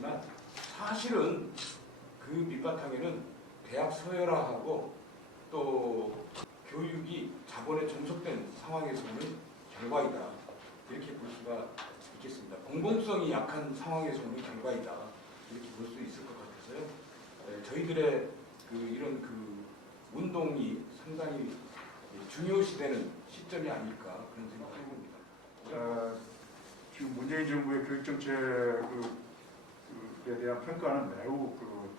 있지만 사실은 그 밑바탕에는 대학 서열화하고 또 교육이 자본에 종속된 상황에서는 결과이다. 이렇게 볼 수가 있겠습니다. 공공성이 약한 상황에서는 결과이다. 이렇게 볼 수 있을 것 같아서요. 네, 저희들의 그 이런 그 운동이 상당히 중요시되는 시점이 아닐까 그런 생각을 해봅니다. 어, 지금 문재인 정부의 교육 정책 에 대한 평가는 매우 그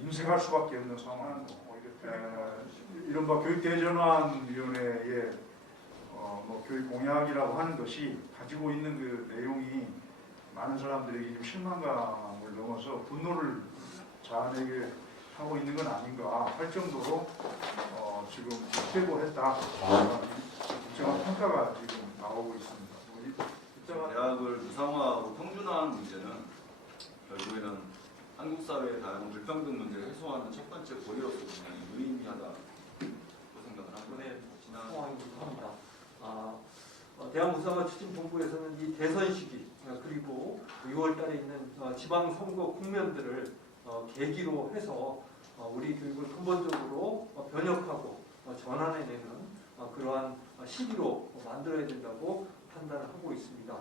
인색할 수밖에 없는 상황은 에, 이른바 교육대전환위원회의 어, 뭐 교육 공약이라고 하는 것이 가지고 있는 그 내용이 많은 사람들에게 좀 실망감을 넘어서 분노를 자아내게 하고 있는 건 아닌가 할 정도로 어, 지금 퇴보했다 일정한 평가가 지금 나오고 있습니다. 뭐 이- 대학을 무상화하고 평준화하는 문제는 결국에는 한국 사회의 다양한 불평등 문제를 해소하는 첫 번째 고리로서 굉장히 유의미하다고 생각을 하고 네. 지난 상황이기도 합니다. 아, 어, 대한무상화 추진본부에서는 이 대선 시기 어, 그리고 6월달에 있는 어, 지방선거 국면들을 어, 계기로 해서 어, 우리 교육을 근본적으로 어, 변혁하고 어, 전환해내는 어, 그러한 어, 시기로 만들어야 된다고 판단을 하고 있습니다.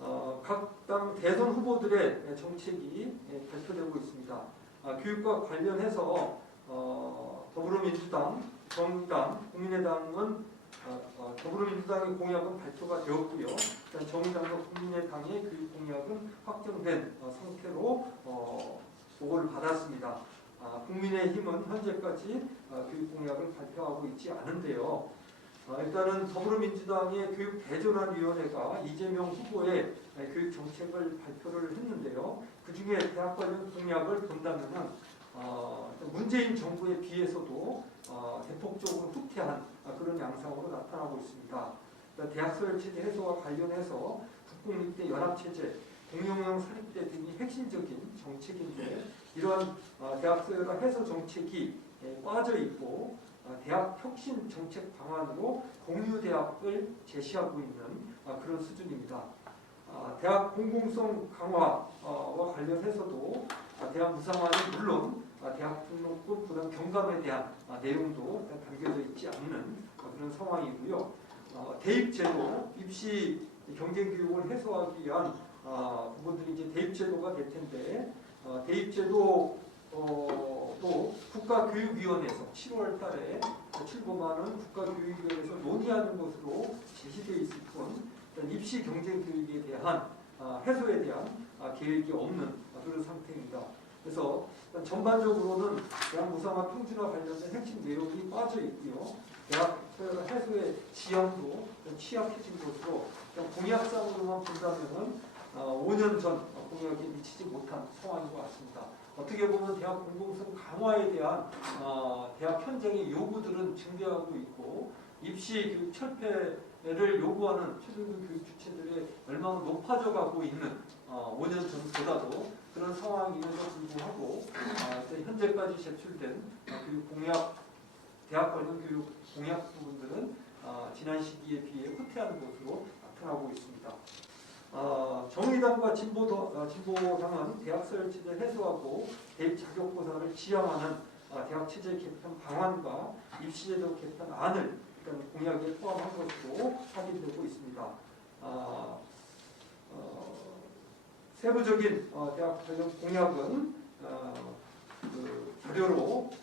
어, 각당 대선 후보들의 정책이 예, 발표되고 있습니다. 아, 교육과 관련해서 어, 더불어민주당, 정의당, 국민의당은 어, 어, 더불어민주당의 공약은 발표가 되었고요. 일단 정의당과 국민의당의 교육 공약은 확정된 어, 상태로 어, 보고를 받았습니다. 아, 국민의힘은 현재까지 어, 교육 공약을 발표하고 있지 않은데요. 어, 일단은 더불어민주당의 교육 대전환위원회가 이재명 후보의 에, 교육 정책을 발표를 했는데요. 그 중에 대학 관련 공약을 본다면은 어, 문재인 정부에 비해서도 어, 대폭적으로 후퇴한 아, 그런 양상으로 나타나고 있습니다. 그러니까 대학설 체제 해소와 관련해서 국공립대 연합체제, 공용형 사립대 등이 핵심적인 정책인데 이러한 어, 대학설과 해소 정책이 예, 빠져 있고 어, 대학 혁신 정책 방안으로 공유 대학을 제시하고 있는 아, 그런 수준입니다. 아, 대학 공공성 강화와 관련해서도 아, 대학 무상화는 물론 아, 대학 등록금 부담 경감에 대한 아, 내용도 담겨져 있지 않는 아, 그런 상황이고요. 어, 대입 제도, 입시 경쟁 교육을 해소하기 위한 아, 부분들이 이제 대입 제도가 될 텐데 어, 대입 제도 어, 또 국가교육위원회에서 7월 달에 출범하는 국가교육위원회에서 논의하는 것으로 제시되어 있을 뿐 입시 경쟁 교육에 대한 아, 해소에 대한 아, 계획이 없는 아, 그런 상태입니다. 그래서 전반적으로는 대학 무상화 평준화 관련된 핵심 내용이 빠져 있고요. 대학 해소의 지형도 좀 취약해진 것으로 공약상으로만 본다면은 어, 5년 전 공약에 미치지 못한 상황인 것 같습니다. 어떻게 보면 대학 공공성 강화에 대한 어, 대학 현장의 요구들은 증대하고 있고 입시 교육 철폐를 요구하는 초등부 교육 주체들의 열망은 높아져 가고 있는 어, 5년 전보다도 그런 상황임에도 불구하고 어, 현재까지 제출된 어, 교육 공약 대학 관련 교육 공약 부분들은 어, 지난 시기에 비해 후퇴하는 것으로 나타나고 있습니다. 어, 정의당과 진보도, 어, 진보당은 대학설 체제 해소하고 대입 자격 보상을 지향하는 어, 대학 체제 개편 방안과 입시제도 개편 안을 일단 공약에 포함한 것으로 확인되고 있습니다. 어, 어, 세부적인 어, 대학 관련 공약은 어, 그 자료로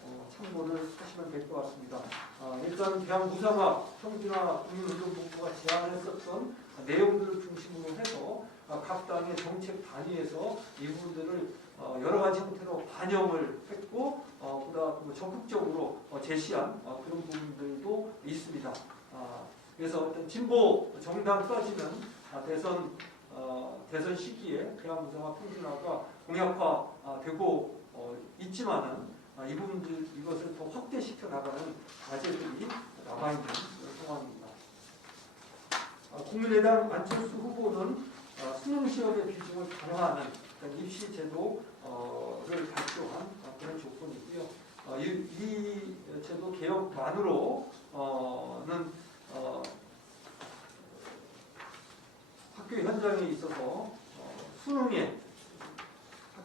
어, 참고를 하시면 될 것 같습니다. 어, 일단 대학 무상화 평준화 국민운동본부가 제안했었던 내용들을 중심으로 해서 어, 각 당의 정책 단위에서 이 부분들을 어, 여러 가지 형태로 반영을 했고 어, 보다 뭐 적극적으로 어, 제시한 어, 그런 부분들도 있습니다. 아, 그래서 어떤 진보 정당까지는 아, 대선 어, 대선 시기에 무상화 평준화가 공약화 아, 되고 어, 있지만은 아, 이 부분들 이것을 더 확대시켜 나가는 과제들이 남아 있는 상황입니다. 아, 국민의당 안철수 후보는 아, 수능 시험의 비중을 강화하는 그러니까 입시 제도를 발표한 아, 그런 조건이고요. 어, 이, 이 제도 개혁만으로는 어, 학교 현장에 있어서 어, 수능에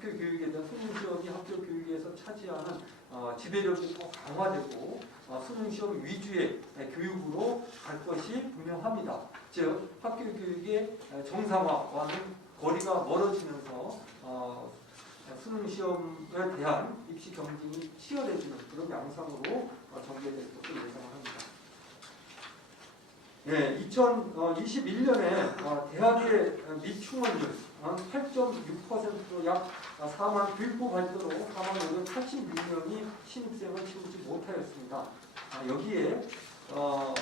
학교 교육에 대한 수능 시험이 학교 교육에서 차지하는 어, 지배력이 더 강화되고 어, 수능 시험 위주의 교육으로 갈 것이 분명합니다. 즉 학교 교육의 정상화와는 거리가 멀어지면서 어, 수능 시험에 대한 입시 경쟁이 치열해지는 그런 양상으로 어, 전개될 것으로 예상을 합니다. 예, 2021년에 어, 대학의 미충원율 8.6%약 4만 교육부 발표로 4만 586명이 신입생을 채우지 못하였습니다. 아, 여기에 어,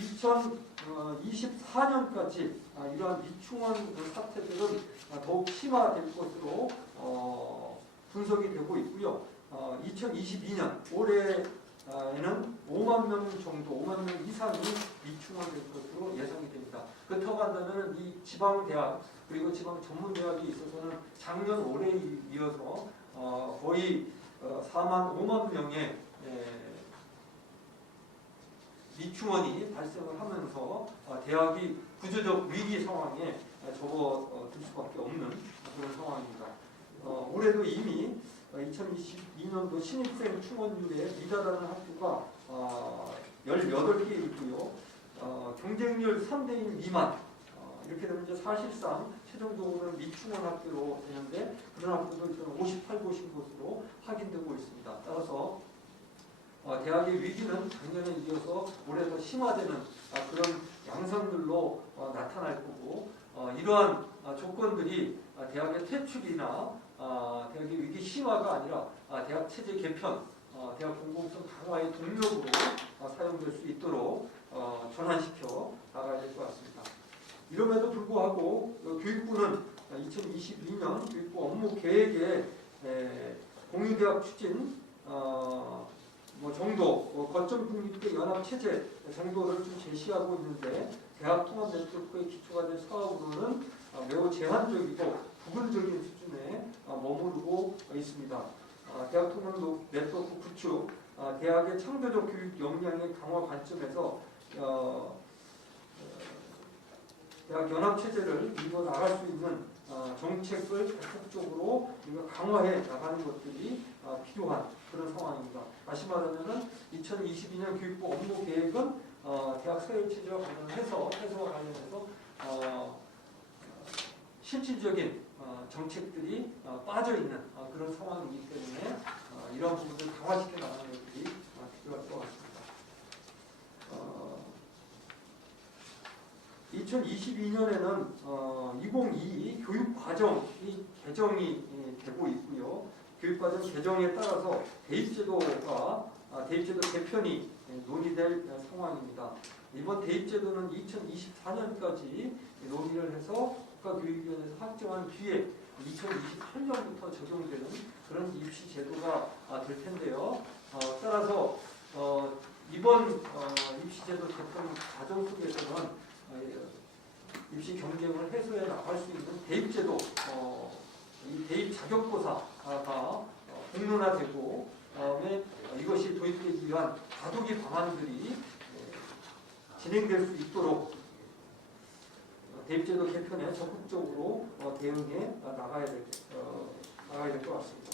2024년까지 아, 이러한 미충원 사태들은 아, 더욱 심화될 것으로 어, 분석이 되고 있고요. 어, 2022년 올해 에는 5만 명 정도, 5만 명 이상이 미충원될 것으로 예상이 됩니다. 그렇다고 한다면 이 지방 대학 그리고 지방 전문 대학에 있어서는 작년 올해에 이어서 어, 거의 어, 4만 5만 명의 에, 미충원이 발생을 하면서 어, 대학이 구조적 위기 상황에 어, 접어들 수밖에 없는 그런 상황입니다. 어, 올해도 이미 2022년도 신입생 충원율에 미달하는 학교가 어, 18개 있고요. 어, 경쟁률 3대인 미만 어, 이렇게 되면 이제 사실상 최종적으로는 미충원 학교로 되는데 그런 학교도 지금 58곳인 것으로 확인되고 있습니다. 따라서 어, 대학의 위기는 작년에 이어서 올해 더 심화되는 아, 그런 양상들로 어, 나타날 거고 어, 이러한 아, 조건들이 아, 대학의 퇴출이나 아, 대학의 위기 심화가 아니라 아, 대학 체제 개편, 어, 대학 공공성 강화의 동력으로 어, 사용될 수 있도록 어, 전환시켜 나가야 될 것 같습니다. 이럼에도 불구하고 어, 교육부는 2022년 교육부 업무 계획에 에, 공유대학 추진 어, 뭐 정도 어, 거점 국립대 연합 체제 정도를 좀 제시하고 있는데 대학 통합 네트워크의 기초가 될 사업으로는 어, 매우 제한적이고 머무르고 있습니다. 어, 대학 통합 노- 네트워크 구축, 어, 대학의 창조적 교육 역량의 강화 관점에서 어, 어, 대학 연합 체제를 이루어 나갈 수 있는 어, 정책을 적극적으로 강화해 나가는 것들이 어, 필요한 그런 상황입니다. 다시 말하면은 2022년 교육부 업무 계획은 어, 대학 서열 체제와 관련해서 해소와 관련해서 어, 실질적인 어, 정책들이 어, 빠져 있는 어, 그런 상황이기 때문에 어, 이러한 부분을 강화시켜 나가는 것들이 어, 필요할 것 같습니다. 어, 2022년에는 어, 2022 교육과정이 개정이 예, 되고 있고요. 교육과정 개정에 따라서 대입제도가 아, 대입제도 개편이 예, 논의될 어, 상황입니다. 이번 대입제도는 2024년까지 논의를 해서 국가교육위원회에서 확정한 뒤에 2028년부터 적용되는 그런 입시 제도가 아, 될 텐데요. 어, 따라서 어, 이번 어, 입시 제도 개편 과정 속에서는 어, 입시 경쟁을 해소해 나갈 수 있는 대입제도, 어, 이 대입 자격고사가 어, 공론화되고 그다음에 이것이 도입되기 위한 다독이 방안들이 예, 진행될 수 있도록 어, 대입제도 개편에 적극적으로 어, 대응해 나가야 될, 어, 나가야 될 것 같습니다.